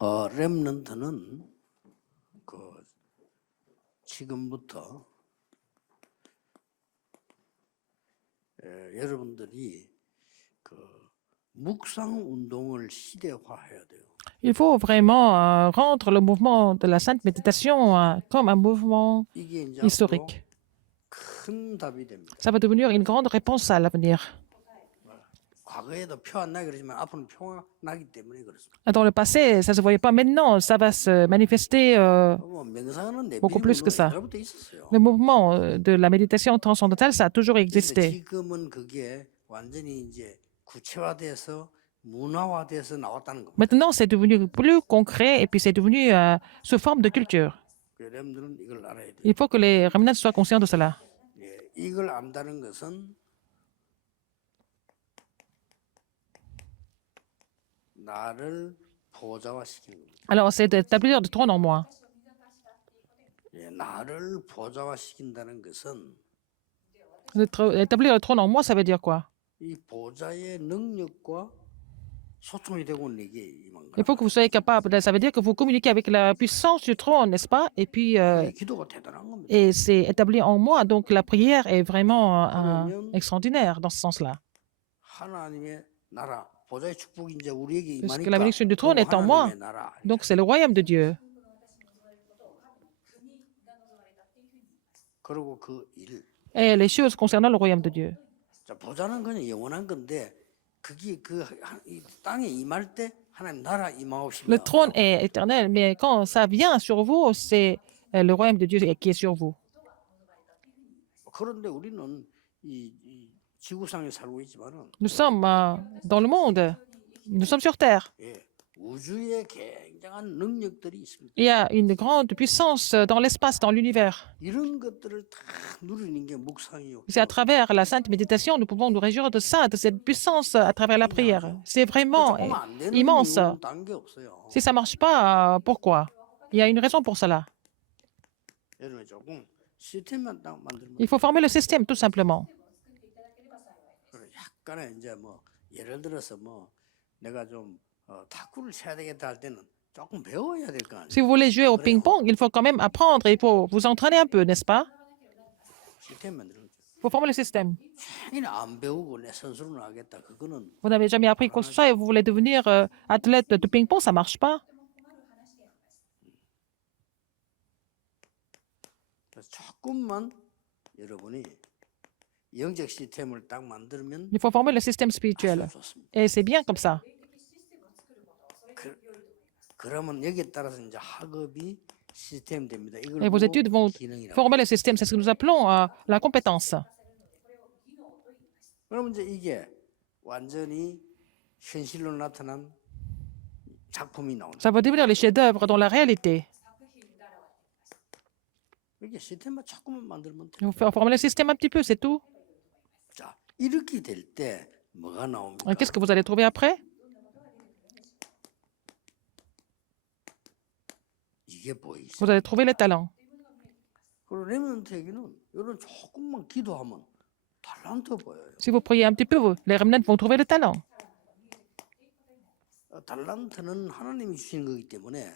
렘넌트는 그 지금부터 여러분들이 그 묵상 운동을 시대화해야 돼요. Il faut vraiment rendre le mouvement de la sainte méditation comme un mouvement 이게 이제 historique. 큰 답이 됩니다. Ça va devenir une grande réponse à l'avenir. 과거에도 표 안 나게 그러지만 앞으로는 표가 나기 때문에 그렇습니다. Dans le passé, ça ne se voyait pas maintenant, ça va se manifester 뭐 명상은 beaucoup plus que ça. 옛날부터 있었어요. Le mouvement de la méditation transcendantale, ça a toujours 근데 existé. 지금은 그게 완전히 이제 구체화돼서 문화화돼서 나왔다는 겁니다. Maintenant, c'est devenu plus concret et puis c'est devenu sous forme de culture. 여러분들은 이걸 알아야 돼요. Il faut que les remnants soient conscients de cela. 예, 이걸 안다는 것은 나를 보좌화시키는 겁니다. Alors, c'est d'établir le trône en moi. 예, 나를 보좌화시킨다는 것은 Établir le trône en moi, ça veut dire quoi? 이 보좌의 능력과 소통이 되고 있는 게 임한 Il 거예요. faut que vous soyez capable. Ça veut dire que vous communiquez avec la puissance du trône, n'est-ce pas? Et puis, 이 기도가 대단한 겁니다. et c'est établi en moi. Donc, la prière est vraiment 그러면 extraordinaire dans ce sens-là. 하나님의 나라, 보좌의 축복이 이제 우리에게 Parce que 임하니까 la bénédiction du trône est en moi. 하나님의 나라. Donc, c'est le royaume de Dieu. 그리고 그 일. Et les choses concernant le royaume de Dieu. 자, 보좌는 그냥 영원한 건데 그게 이 땅에 임할 때 하나님 나라 임하옵시면 Le trône est éternel, mais quand ça vient sur vous, c'est le royaume de Dieu qui est sur vous. 그런데 우리는 이 지구상에 살고 있지만은 Nous sommes dans le monde. Nous sommes sur Terre. 예, 우주에 굉장한 능력들이 있습니다. Il y a une grande puissance dans l'espace, dans l'univers. 이런 것들을 다 누리는 게 묵상이요. C'est à travers la sainte méditation, nous pouvons nous réjouir de ça, de cette puissance à travers la prière. C'est vraiment 조금 안 되는 immense. 이유는 딴 게 없어요. Si ça ne marche pas, pourquoi? Il y a une raison pour cela. 여러분 조금 시스템만 딱 만들면 Il faut former le système, tout simplement. 그래, 약간의 이제 뭐 예를 들어서 뭐 내가 좀 탁구를 쳐야 되겠다 할 때는 조금 배워야 될 거 아니에요. Si vous voulez jouer au ping-pong, il faut quand même apprendre, il faut vous entraîner un peu, n'est-ce pas? 시스템 만드는 거죠. Il faut former le système. 괜히 안 배우고 내 선수는 하겠다. 그거는 Vous n'avez jamais appris quoi que ce soit et vous voulez devenir athlète de ping-pong, ça ne marche pas. 조금만 여러분이 영적 시스템을 딱 만들면 Il faut former le système spirituel. 아주 좋습니다. Et c'est bien comme ça. 그러면 여기에 따라서 이제 학업이 시스템 됩니다. 이걸 Et vos 보고 études vont 기능이라고. former le système. C'est ce que nous appelons la compétence. 그러면 이제 이게 완전히 현실로 나타난 작품이 나온다. Ça va devenir les chefs-d'œuvre dans la réalité. 이렇게 시스템만 조금만 만들면 돼. Il faut former le système un petit peu, c'est tout. 자, 이렇게 될 때 뭐가 나옵니까? Qu'est-ce que vous allez trouver après? 이게 보이죠. Vous allez trouver les talents. 그리고 레몬트에게는 이런 조금만 기도하면 달란트 보여요. Si vous priez un petit peu, les remnants vont trouver le talent. 달란트는 하나님이 주신 거기 때문에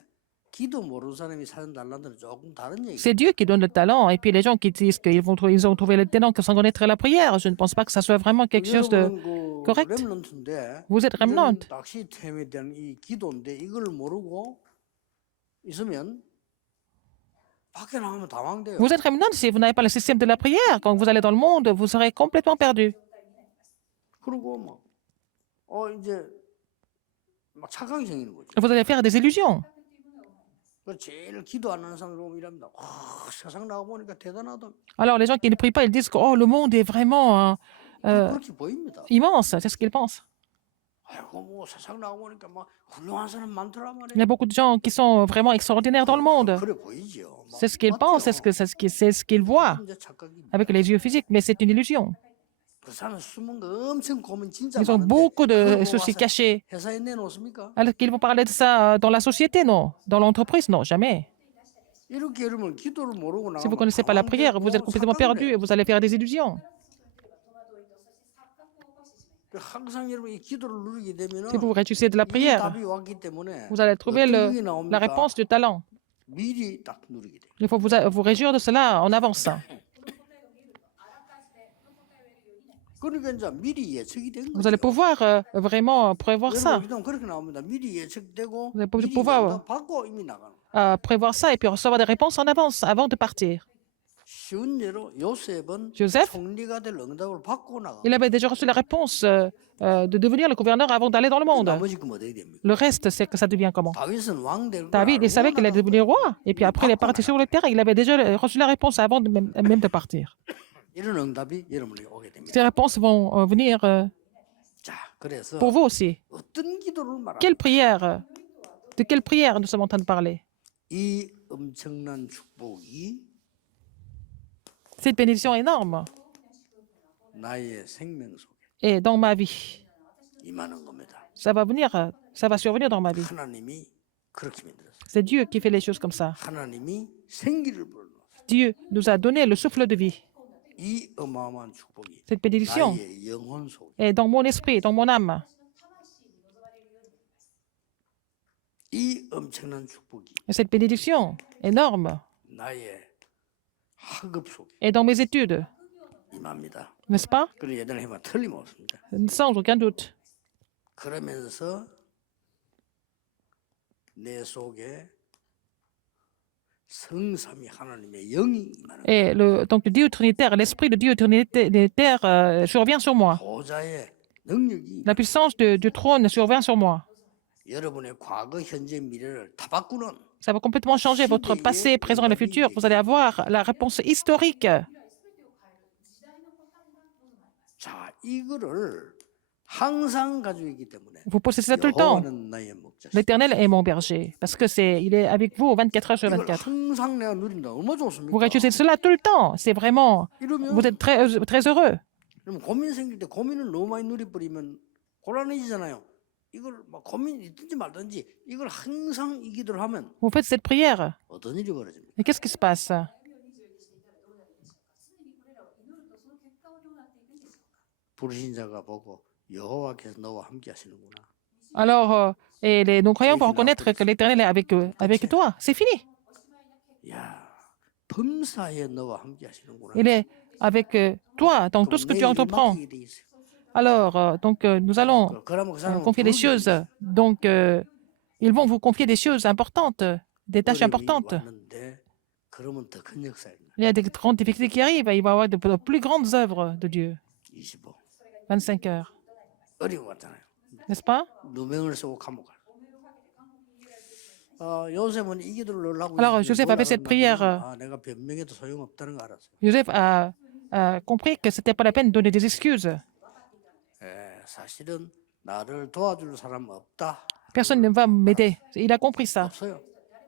기도 모르는 사람이 사는 달란트는 조금 다른 얘기예요. C'est Dieu qui donne le talent. Et puis les gens qui disent qu'ils ont trouvé le talent sans connaître la prière, je ne pense pas que ça soit vraiment quelque chose de correct. 렘넌트인데 Vous êtes remnant. 낚시템에 대한 이 기도인데 이걸 모르고 있으면 밖에 나가면 당황돼요. Vous êtes remnant si vous n'avez pas le système de la prière. Quand vous allez dans le monde, vous serez complètement perdu. 그리고 막 이제 막 착각이 생기는 거죠. Vous allez faire des illusions. 그 제일 기도 안 하는 사람들 보면 이랍니다. 세상 나가 보니까 대단하다. Alors les gens qui ne prient pas, ils disent que oh, le monde est vraiment 그렇게 보입니다. immense. C'est ce qu'ils pensent. 아이고 뭐 세상 나가 보니까 막 훌륭한 사람 많더라 말이야. Il y a beaucoup de gens qui sont vraiment extraordinaires dans le monde. 그래 보이죠. C'est ce qu'ils pensent, c'est ce qu'ils voient 이제 착각입니다. avec les yeux physiques, mais c'est une illusion. 그 사람 숨은 거 엄청 고민 진짜 Ils ont 많은데 beaucoup de 그걸 뭐 soucis 와서 cachés. 회사에 내놓습니까? Alors qu'ils vont parler de ça dans la société, non? Dans l'entreprise, non, jamais. 이렇게 여러분 기도를 모르고 Si vous ne 나가면 connaissez pas la prière, vous êtes complètement perdu et vous allez faire des illusions. 항상 여러분 이 기도를 누리게 되면은 Si vous réussissez de la 이 prière, 답이 왔기 때문에 vous allez trouver 어떤 게 la 나옵니까? réponse du talent. 미리 딱 누리게 돼. Il faut vous réjouir de cela en avance. 그러니까 이제 미리 예측이 된 Vous allez 거죠. pouvoir vraiment prévoir ça. 여러분 기도는 그렇게 나옵니다. 미리 예측되고 네, 미리 pouvoir- 응답 받고 이미 나가는. Prévoir ça et puis recevoir des réponses en avance avant de partir. 쉬운 예로 요셉은 Joseph, 총리가 될 응답을 받고 나가. il avait déjà reçu la réponse de devenir le gouverneur avant d'aller dans le monde. 나머지 그럼 어떻게 됩니까? Le reste, c'est que ça devient comment? 다윗은 왕될 걸 David, il 알고 savait qu'il allait 나간 devenir 거예요. roi. Et puis après, il est parti sur le terrain. Il avait déjà reçu la réponse avant même de partir. 이런 응답이 여러분에게 오게 됩니다. Ces réponses vont venir 자, 그래서 pour vous aussi. 어떤 기도를 말하는 Quelle prière? De quelle prière nous sommes en train de parler? 이 엄청난 축복이 Cette bénédiction énorme 나의 생명 속에 est dans ma vie. 임하는 겁니다. Ça va venir, ça va survenir dans ma vie. 하나님이 그렇게 만들었어요. C'est Dieu qui fait les choses comme ça. 하나님이 생기를 불어넣었어요. Dieu nous a donné le souffle de vie. 이 어마어마한 축복이 Cette bénédiction 나의 영혼 속에 est dans mon esprit, dans mon âme. 이 엄청난 축복이 Et cette bénédiction énorme 나의 학업 속에 est dans mes études, 임합니다. n'est-ce pas? 그런 예전에 해봐 틀림없습니다. Sans aucun doute. 그러면서 내 속에 성삼위 하나님의 영이 임하는 Et donc le Dieu trinitaire, l'esprit de Dieu trinitaire survient sur moi. 보좌의 능력이 La puissance du trône survient sur moi. 여러분의 과거, 현재, 미래를 다 바꾸는 Ça va complètement changer votre passé, présent et le futur. Vous allez avoir la réponse historique. 자, 이거를 항상 가지고 있기 때문에 Vous possessez ça tout le temps. 여호와는 나의 목자시다. L'Éternel est mon berger, parce que il est avec vous 24 heures sur 이걸 24. 항상 내가 누린다. 얼마나 좋습니까? Vous réussissez cela tout le temps. C'est vraiment, 이러면 vous êtes très heureux. 그러면 고민 생길 때 고민을 너무 많이 누려버리면 곤란해지잖아요. 이걸 막 고민이 있든지 말든지 이걸 항상 이 기도를 하면 Vous faites cette prière. 어떤 일이 벌어집니까? Et qu'est-ce qui se passe? 불신자가 보고 여호와께서 너와 함께 하시는구나. Alors, et les non-croyants vont reconnaître que l'Éternel est avec toi. C'est fini. 야, 범사에 너와 함께 하시는구나. Il est avec toi dans tout ce que tu entreprends. Alors, nous allons 그러면 그 사람은 confier des 부르게 choses. Donc, ils vont vous confier des choses importantes, des tâches 어려움이 importantes. 왔는데 그러면 더 큰 역사입니다. Il y a des grandes difficultés qui arrivent. Il va y avoir de plus grandes œuvres de Dieu. 25. 25 heures. 어려움 왔잖아요. N'est-ce pas? 누명을 쓰고 감옥 갈. 요셉은 이 기도를 넣으려고 Alors, 이제 Joseph 뭘 avait cette 알았냐면, prière. 내가 변명해도 소용없다는 거 알았어요. Joseph a compris que ce n'était pas la peine de donner des excuses. 사실은 나를 도와줄 사람 없다. Personne ne va m'aider. Il a compris ça. 없어요.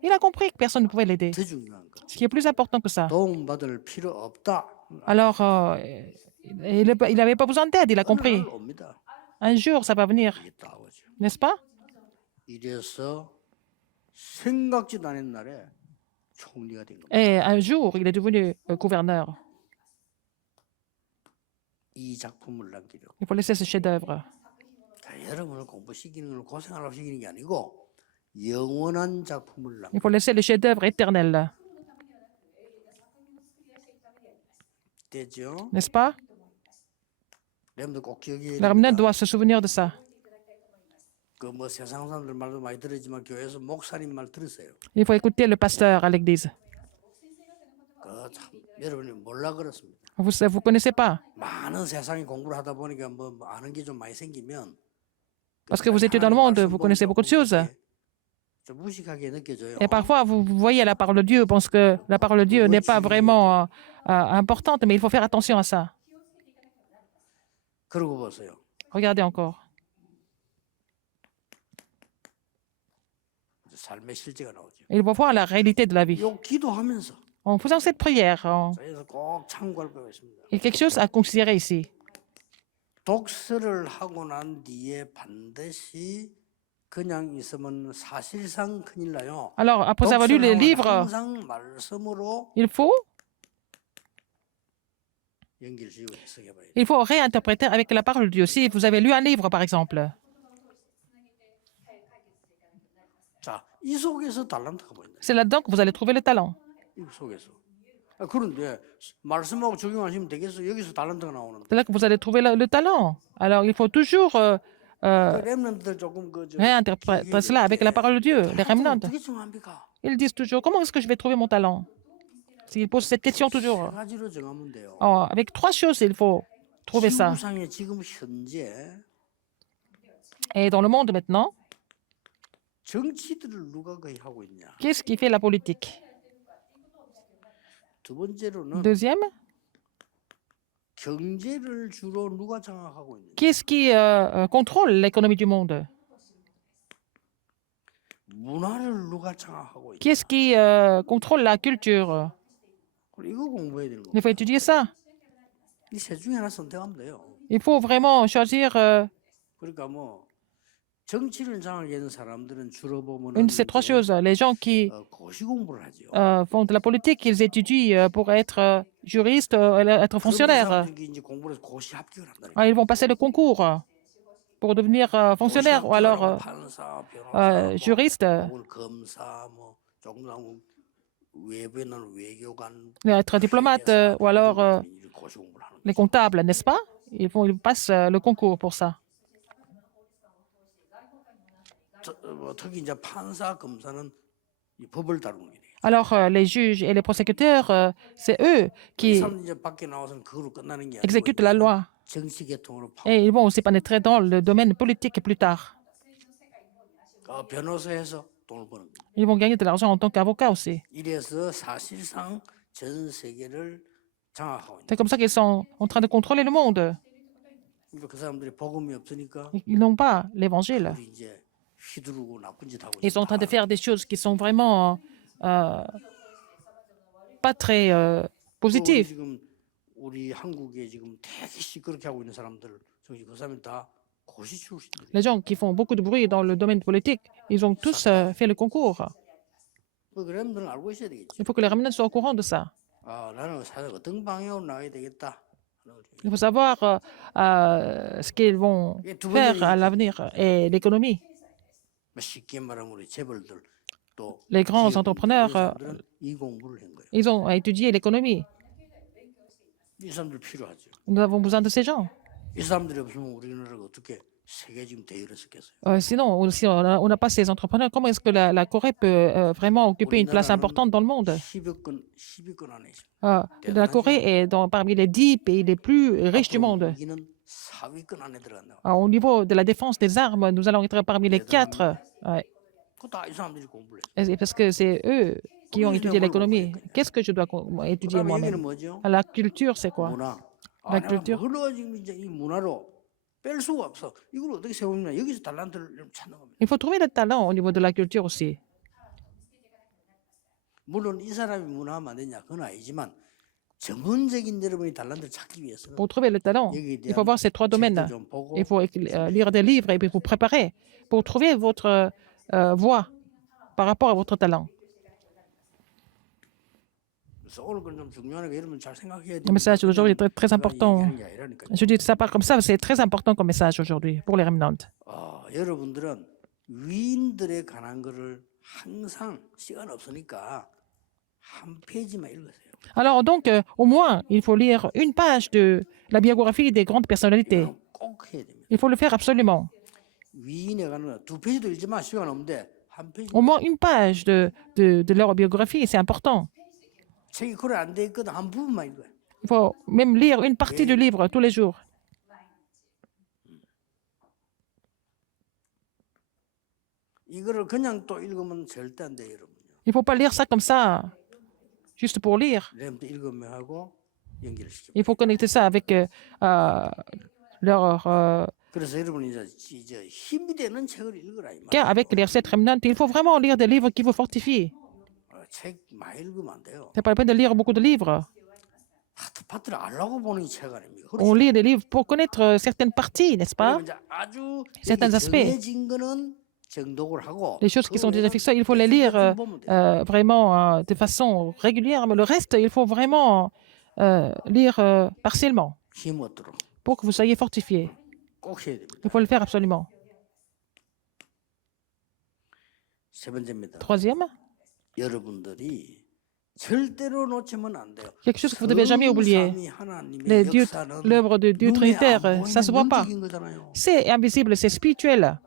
Il a compris que personne ne pouvait l'aider. 더 중요한 거. Ce qui est plus important que ça. 도움받을 필요 없다. Alors, il n'avait pas besoin d'aide, il a compris. 어느 날 옵니다. Un jour, ça va venir, 이게 다 오죠. n'est-ce pas? 이래서 생각지도 않은 날에 총리가 된 겁니다. Et un jour, il est devenu gouverneur. 이 작품을 남기려고. Il faut laisser ce chef-d'œuvre. 자, 여러분을 공부시키는 걸 고생하려고 시키는 게 아니고 영원한 작품을 Il faut laisser le chef-d'œuvre éternel, 남기죠. n'est-ce pas? 여러분들 꼭 기억해야 Le remnant 됩니다. doit se souvenir de ça. 그뭐 세상 사람들 말도 많이 들었지만 교회에서 목사님 말 들으세요. Il faut écouter le pasteur à l'église. 참 여러분이 몰라 그렇습니다. Vous connaissez pas, 많은 세상에 공부를 하다 보니까 뭐 아는 게 좀 많이 생기면 parce que vous étiez dans le monde, vous connaissez beaucoup de choses. 좀 무식하게 느껴져요. Et parfois, vous voyez la parole de Dieu, pense que la parole de Dieu n'est pas vraiment importante, mais il faut faire attention à ça. 그러고 보세요. Regardez encore. 삶의 실제가 나오죠. Il faut voir la réalité de la vie. 요 기도하면서 En faisant cette prière, 그래서 꼭 참고할 거가 있습니다. il y a quelque chose à considérer ici. 독서를 하고 난 뒤에 반드시 그냥 있으면 사실상 큰일 나요. Alors, après avoir lu les livres, 항상 말씀으로 il faut 연결지고 해석해봐야 돼. Il faut réinterpréter avec la parole de Dieu. Si vous avez lu un livre, par exemple, 자, 이 속에서 달란트가 보인다. c'est là-dedans que vous allez trouver le talent. 이 속에서. 그런데 말씀하고 적용하시면 되겠어. 여기서 달란트가 나오는데. C'est là que vous allez trouver le talent. Alors, il faut toujours 렘넌트들 조금 réinterpréter cela avec la parole de Dieu, les remnants. 어떻게 정합니까? Ils disent toujours, comment est-ce que je vais trouver mon talent? Ils posent cette question 세 toujours. 가지로 정하면 돼요. Avec trois choses, il faut trouver ça. 지구상에 지금 현재 Et dans le monde maintenant, 정치들을 누가 거의 하고 있냐? qu'est-ce qui fait la politique? 두 번째로는 Deuxième, 경제를 주로 누가 장악하고 있냐? qu'est-ce qui contrôle l'économie du monde? 문화를 누가 장악하고 있냐? Qu'est-ce qui contrôle la culture? 이거 공부해야 되는 거. Il faut étudier ça. 이 세 중에 하나 선택하면 돼요. Il faut vraiment choisir 그러니까 뭐 정치를 장악하게 되는 사람들은 주로 보면 une de ces trois choses. Les gens qui 고시 공부를 하죠. font de la politique, ils étudient pour être juristes, être fonctionnaires. 사람들이 이제 공부를 해서 고시 합격을 한다는 Ils vont passer le concours pour devenir fonctionnaires ou alors 판사, 변호사, juristes, 혹은 검사, 뭐 조금 더 외부에는 외교관, être diplomates ou alors 고시 공부를 하는 les comptables, n'est-ce pas? Ils passent le concours pour ça. 특히 이제 판사, 검사는 이 법을 다루는 게 돼요. Alors, les juges et les prosécuteurs, c'est eux 이 qui 사람들이 이제 밖에 나와서는 그걸로 끝나는 게 아니고 exécutent la loi. 정치 계통으로 Et ils vont aussi pénétrer dans le domaine politique plus tard. 변호사에서 돈을 버는 거예요. Ils vont gagner de l'argent en tant qu'avocats aussi. 이래서 사실상 전 세계를 장악하고 있는. C'est comme ça qu'ils sont en train de contrôler le monde. 그러니까 그 사람들이 복음이 없으니까 Ils n'ont pas l'évangile. 우리 이제 휘두르고 나쁜 짓 하고 Ils sont en train de 있다. faire des choses qui sont vraiment pas très positives. 지금 우리 한국에 지금 되게 시끄럽게 하고 있는 사람들, 저기 그 사람이 다 고시 출신들이. Les gens qui font beaucoup de bruit dans le domaine politique, ils ont tous fait le concours. 그 그람들은 알고 있어야 되겠지. Il faut que les remnants soient au courant de ça. 아, 나는 사실 어떤 방향으로 나가야 되겠다. Il faut savoir ce qu'ils vont faire à l'avenir et l'économie. 쉽게 말하면 우리 재벌들 또 Les grands 기업들, entrepreneurs, 이런 사람들은 이 공부를 한 거예요. ils ont étudié l'économie. 이 사람들 필요하죠. Nous avons besoin de ces gens. 이 사람들이 없으면 우리나라가 어떻게 세계 지금 대열에 섰겠어요? Sinon, si on n'a pas ces entrepreneurs, comment est-ce que la Corée peut vraiment occuper une place importante dans le monde? 10위권 안에 있어요. La Corée est parmi les 10 pays les plus riches du monde. 여기는 4위권 안에 들어간다. Au niveau de la défense des armes, nous allons être parmi les 4. 그거 다 이 사람들이 공부를 했어요. Et parce que c'est eux qui ont étudié l'économie. Qu'est-ce que je dois étudier 그다음에 moi-même? 여기는 뭐죠? La culture, c'est quoi? 문화. La 내가 culture. 뭘로 지금 이제 이 문화로 뺄 수가 없어. 이걸 어떻게 세우냐? 여기서 달란트를 좀 찾는 겁니다. Il faut trouver le talent au niveau de la culture aussi. 물론 이 사람이 문화 만드냐 그건 아니지만 전문적인 여러분이 달란트를 찾기 위해서는 Pour trouver le talent, il faut voir ces trois domaines. 책도 좀 보고 Il faut lire des livres et puis vous préparer pour trouver votre voie par rapport à votre talent. 그래서 오늘 건 좀 중요하니까 여러분 잘 생각해야 Le message d'aujourd'hui est très, très important. 얘기하는 게 아니라니까요. Je dis ça pas comme ça, c'est très important comme message aujourd'hui pour les remnants. 여러분들은 위인들에 관한 거를 항상 시간 없으니까 한 페이지만 읽으세요. Alors donc, au moins, il faut lire une page de la biographie des grandes personnalités. 이건 꼭 해야 됩니다. Il faut le faire absolument. 위인에 관한 거 두 페이지도 읽지만 시간 없는데 한 페이지. Au moins une page de leur biographie, c'est important. 책이 그래 안 돼 있거든 한 부분만 읽어요. Il faut même lire une partie du livre tous les jours. 이거를 그냥 또 읽으면 절대 안 돼요, 여러분요. Il ne faut pas lire ça comme ça, juste pour lire. 램도 읽으면 하고 연결을 시켜. Il faut connecter ça avec leur 그래서 여러분이 이제 힘이 되는 책을 읽으라 이 말이에요. cas avec les recettes remnantes. Il faut vraiment lire des livres qui vous fortifient. 책 많이 읽으면 안 돼요. C'est pas la peine de lire beaucoup de livres. 파트를 알라고 보는 이 책 아닙니까? On lit des livres pour connaître certaines parties, n'est-ce pas? 이제 아주 Certains aspects. 정해진 거는 정독을 하고 Les choses qui sont déjà fixées, il faut les lire vraiment de façon régulière, mais le reste, il faut vraiment lire partiellement 힘 얻도록 pour que vous soyez fortifiés. 꼭 해야 됩니다. Il faut le faire absolument. 세 번째입니다. Troisième, 여러분들이 절대로 놓치면 안 돼요. quelque chose que vous ne devez jamais oublier. 성삼위 하나님의 역사는 L'œuvre de Dieu 눈에 안 Trinitaire, 보이는 ça ne se voit pas. 영적인 거잖아요. C'est invisible, c'est spirituel.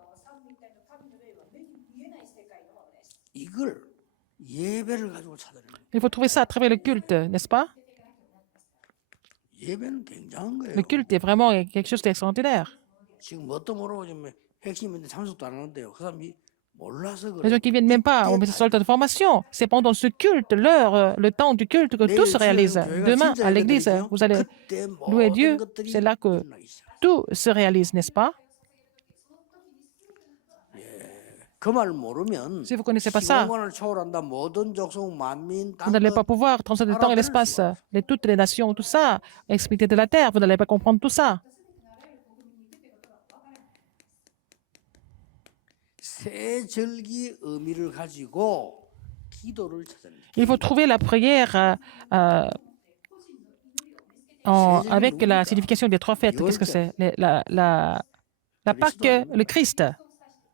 이걸 예배를 가지고 찾아내는 거예요. Il faut trouver ça à travers le culte, n'est-ce pas? 예배는 굉장한 거예요. Le culte est vraiment quelque chose d'extraordinaire. 지금 뭣도 모르고 지금 핵심인데 참석도 안 하는데요. 그 사람이 몰라서 Les 그래요. gens qui viennent même pas au résultat de formation, c'est pendant ce culte, l'heure, le temps du culte que tout se réalise. Demain, à l'église, vous allez 그때 louer 모든 Dieu, 것들이 c'est là que 일어나기 시작. tout se réalise, n'est-ce pas? 그 말 모르면 Si vous ne connaissez pas ça, 시공간을 초월한다 모든 족속 만민 vous n'allez pas 땅끝 pouvoir transcender le temps et l'espace, toutes les nations, tout ça, expliquer de la terre, vous n'allez pas comprendre tout ça. 새 절기 의미를 가지고 기도를 찾아내는 거예요. Il faut trouver la prière avec la signification des trois fêtes. Qu'est-ce que c'est? La Pâque, le Christ,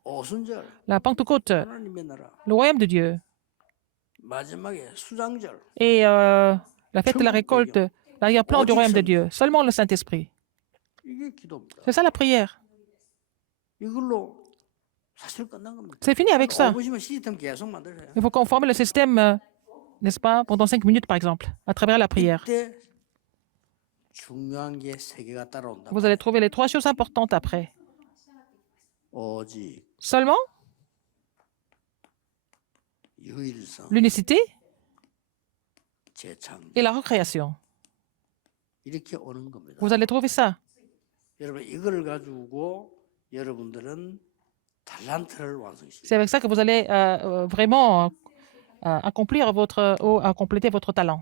오순절 la Pentecôte, 하나님의 나라 le royaume de Dieu, 마지막에 수장절 et la fête de la récolte, l'arrière-plan du royaume de Dieu. Seulement le Saint-Esprit. 이게 기도입니다. C'est ça la prière. 이걸로 사실 끝난 겁니다. C'est fini avec ça. 보시면 시스템 계속 만들어요. Il faut conformer le système, n'est-ce pas, pendant 5 minutes par exemple, à travers la prière. 이때 중요한 게 세 개가 따라온다. Vous allez trouver les trois choses importantes après. 오직 Seulement 유일성, l'unicité 재창 et la recréation. 이렇게 오는 겁니다. Vous allez trouver ça. 여러분 이거를 가지고 여러분들은 달란트를 완성시켜요. C'est avec ça que vous allez vraiment accomplir compléter votre talent.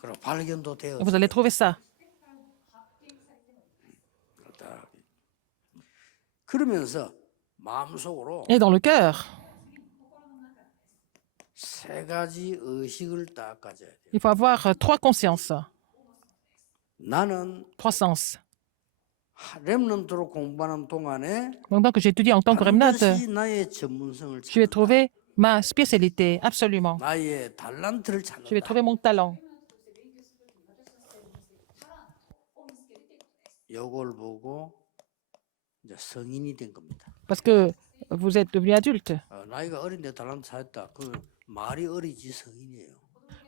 그리고 발견도 되어. Vous allez trouver ça. 그러면서 마음속으로 Et dans le cœur, 세 가지 의식을 딱 가져야 돼요. il faut avoir trois consciences, 나는 trois sens. 렘넌트로 공부하는 동안에 Pendant que j'étudie en tant que remnant, 반드시 나의 전문성을 je vais 찾는다. trouver ma spécialité, absolument. 나의 달란트를 Je vais 찾는다. trouver mon talent. 이걸 보고 이제 성인이 된 겁니다. Parce que vous êtes devenu adulte. 나이가 어린데 달란트 찾았다. 그 말이 어리지 성인이에요.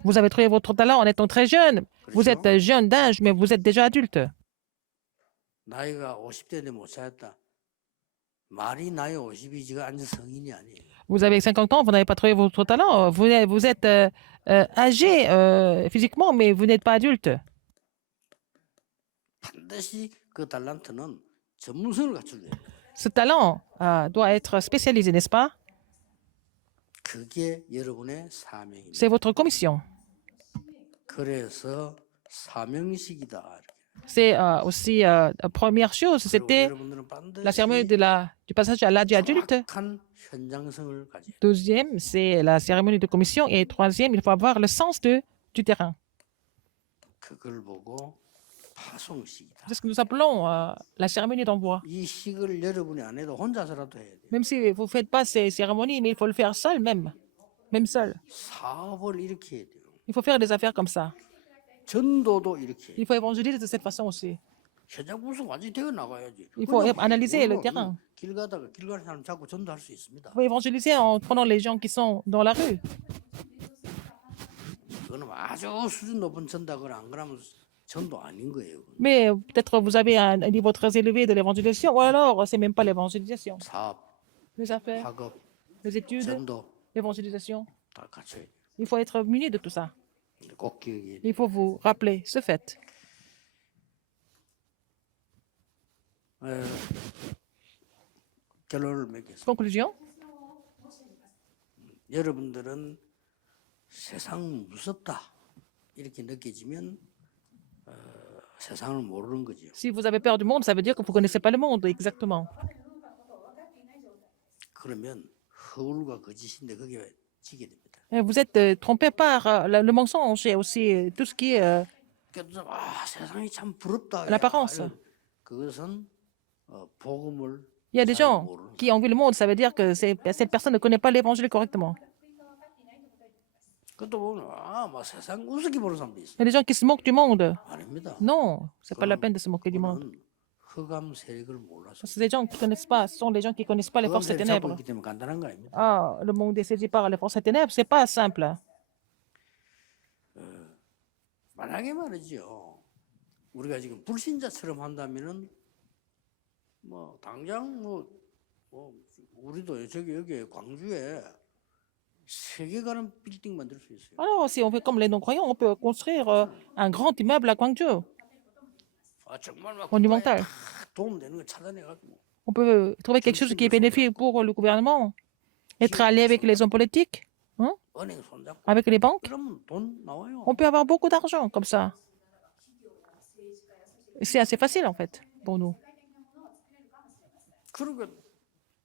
Vous avez trouvé votre talent en étant très jeune. Vous êtes jeune d'âge, mais vous êtes déjà adulte. 나이가 50대인데 못 찾았다. 말이 나이 50이지가 완전 성인이 아니에요. Vous avez 50 ans, vous n'avez pas trouvé votre talent. Vous êtes âgé physiquement, mais vous n'êtes pas adulte. 반드시 그 달란트는 전문성을 갖춰야 돼요. Ce talent doit être spécialisé, n'est-ce pas? 그게 여러분의 사명입니다. C'est votre commission. 그래서 사명식이다. C'est aussi la première chose, 그리고 c'était 여러분들은 la cérémonie 반드시 du passage à l'âge adulte. 정확한 현장성을 가져야 돼요. Deuxième, c'est la cérémonie de commission. Et troisième, il faut avoir le sens du terrain. 그걸 보고 파송식이다. C'est ce que nous appelons la cérémonie d'envoi. 이 식을 여러분이 안 해도 혼자서라도 해야 돼요. Même si vous ne faites pas ces cérémonies, mais il faut le faire seul même. Même seul. 사업을 이렇게 해야 돼요. Il faut faire des affaires comme ça. 전도도 이렇게 해요. Il faut évangéliser de cette façon aussi. 현장 분석 완전히 되어 나가야지. Il faut 그냥 analyser le 오늘 terrain. 길 가다가 길 가는 사람 잡고 전도할 수 있습니다. Il faut évangéliser en prenant les gens qui sont dans la rue. 그거는 아주 수준 높은 전도를 안 그러면 전도 아닌 거예요. Mais peut-être vous avez un niveau très élevé de l'évangélisation, ou alors c'est même pas l'évangélisation. 사업, Les affaires, 학업, les études, 전도 l'évangélisation. 다 갖춰야 돼요. Il faut être muni de tout ça. 꼭 기억해야 돼요. Il faut vous rappeler ce fait. 결론을 맺겠습니다. Conclusion. 여러분들은 세상 무섭다 이렇게 느껴지면 세상을 모르는 거죠. Si vous avez peur du monde, ça veut dire que vous ne connaissez pas le monde exactement. 그러면 허울과 거짓인데 거기에 지게 됩니다. Vous êtes trompé par le mensonge et aussi tout ce qui est 그래서 세상이 참 부럽다. l'apparence. 그것은 복음을 Il y a des 잘 gens 모르는 qui envient le monde, ça veut dire que cette personne ne connaît pas l'évangile correctement. 그것도 보면 막 세상 우습게 보는 사람도 있어. Il y a des gens qui se moquent du monde. 아닙니다. Non, c'est pas la peine de se moquer du monde. 그거는 흑암 세력을 몰라서 C'est des gens qui connaissent pas, ce sont des gens qui connaissent pas les 흑암 forces des 세력 잡고 ténèbres. 있기 때문에 간단한 거 아닙니다. Ah, le monde est saisi par les forces des ténèbres, c'est pas simple. 만약에 말이죠. 우리가 지금 불신자처럼 한다면은 뭐 당장 뭐 우리도 저기 여기 광주에 세계 가는 빌딩 만들 수 있어요. Alors, si on fait comme les non-croyants, on peut construire un grand immeuble à Gwangju, 정말 막 monumental. 다 도움되는 거 찾아내가지고 On peut trouver quelque chose qui est bénéfique pour le gouvernement, être allié avec les hommes politiques, hein, 은행 손잡고 avec les banques. 그러면 돈 나와요. On peut avoir beaucoup d'argent comme ça. C'est assez facile en fait pour nous. 그러니까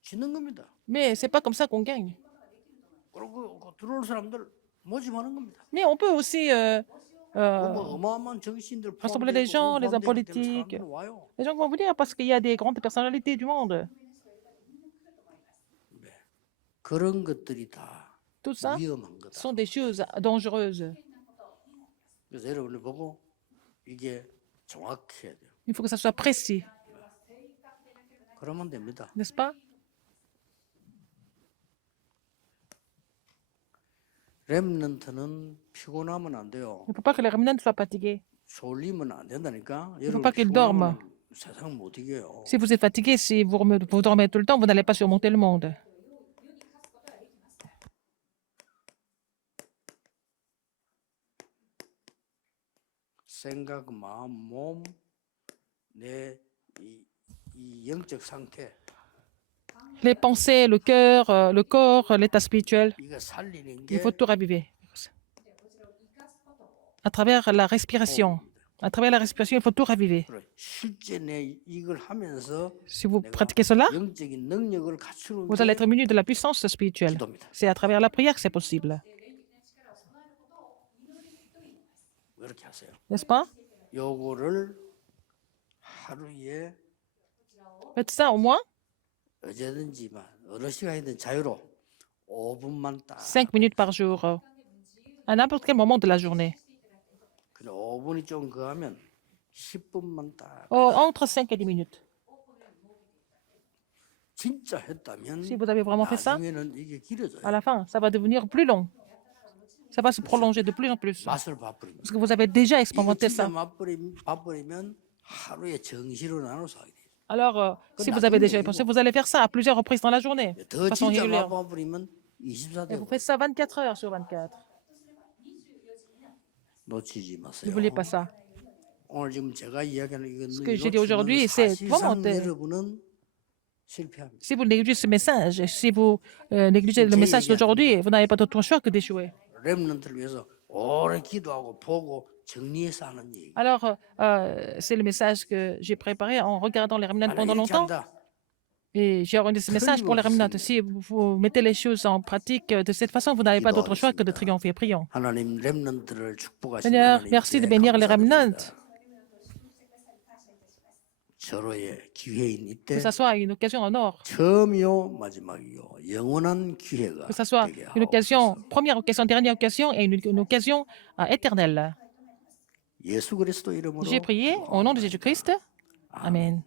지는 겁니다. Mais c'est pas comme ça qu'on gagne. 그리고 그 들어올 사람들 모집하는 겁니다. Mais on peut aussi 뭐 어마어마한 정신들 rassembler des gens, les hommes politiques. 사람들 와요. Les gens vont venir parce qu'il y a des grandes personnalités du monde. 그런 것들이 다 Tout ça 위험한 거다. sont des choses dangereuses. 그래서 여러분이 보고 이게 정확해야 돼요. Il faut que ça soit précis, 그러면 됩니다. n'est-ce pas? 렘넌트는 피곤하면 안 돼요. Il ne faut pas que les remnants soient fatigués. 졸리면 안 된다니까. faut pas qu'ils dorment. 세상 못 이겨요. Si vous êtes fatigué, si vous dormez tout le temps, vous n'allez pas surmonter le monde. 생각, 마음, 몸, 내 이 영적 상태 Les pensées, le cœur, le corps, l'état spirituel, 이거 살리는 il 게 faut tout raviver. À travers la respiration. À travers la respiration, il faut tout raviver. 그래. 실제 내 이걸 하면서 Si vous pratiquez cela, 영적인 능력을 갖추는 vous allez 게 être muni de la puissance spirituelle. 기도입니다. C'est à travers la prière que c'est possible. 이렇게 하세요. N'est-ce pas? 요거를 하루에 Faites ça au moins 언제든지만 어느 시간이든 자유로 5분만 딱 5 minutes par jour, à n'importe quel moment de la journée. 그래 5분이 좀 그하면 10분만 딱 Entre 5 et 10 minutes. 진짜 했다면 Si vous avez vraiment fait ça, 나중에는 이게 길어져요. à la fin, ça va devenir plus long. Ça va se prolonger de plus en plus. 맛을 봐버립니다. Parce que vous avez déjà 이거 expérimenté 진짜 ça. 봐버리면 하루에 정시로 나눠서 하게 돼요. Alors, si vous avez déjà pensé, vous allez faire ça à plusieurs reprises dans la journée, de 더 façon 진짜 régulière. 봐버리면 Et 24대 vous faites ça 24 heures sur 24. 놓치지 마세요. N'oubliez pas ça. 오늘 지금 제가 이야기하는 이건 Ce que j'ai dit aujourd'hui, c'est 사실상 vraiment 여러분은 실패합니다. Si vous négligez ce message, si vous négligez le message d'aujourd'hui, vous n'avez pas d'autre choix que d'échouer. 렘넌트를 위해서 오래 기도하고 보고 정리해서 하는 얘기. Alors, c'est le message que j'ai préparé en regardant les remnants pendant 만약 이렇게 longtemps. 한다. Et j'ai organisé ce message pour les remnants. Si vous mettez les choses en pratique de cette façon, vous n'avez pas d'autre choix que de triompher. Prions. 하나님 렘넌트를 축복하시는 Seigneur, 하나님께 merci de bénir les remnants. 서로의 기회인 이때 Que ça soit une occasion en or. 처음이요 마지막이요 영원한 기회가 Que ça soit 되게 une occasion, 하옵소서. première occasion, dernière occasion et une occasion éternelle. 예수 그리스도 이름으로 J'ai prié au nom de Jésus-Christ. Amen.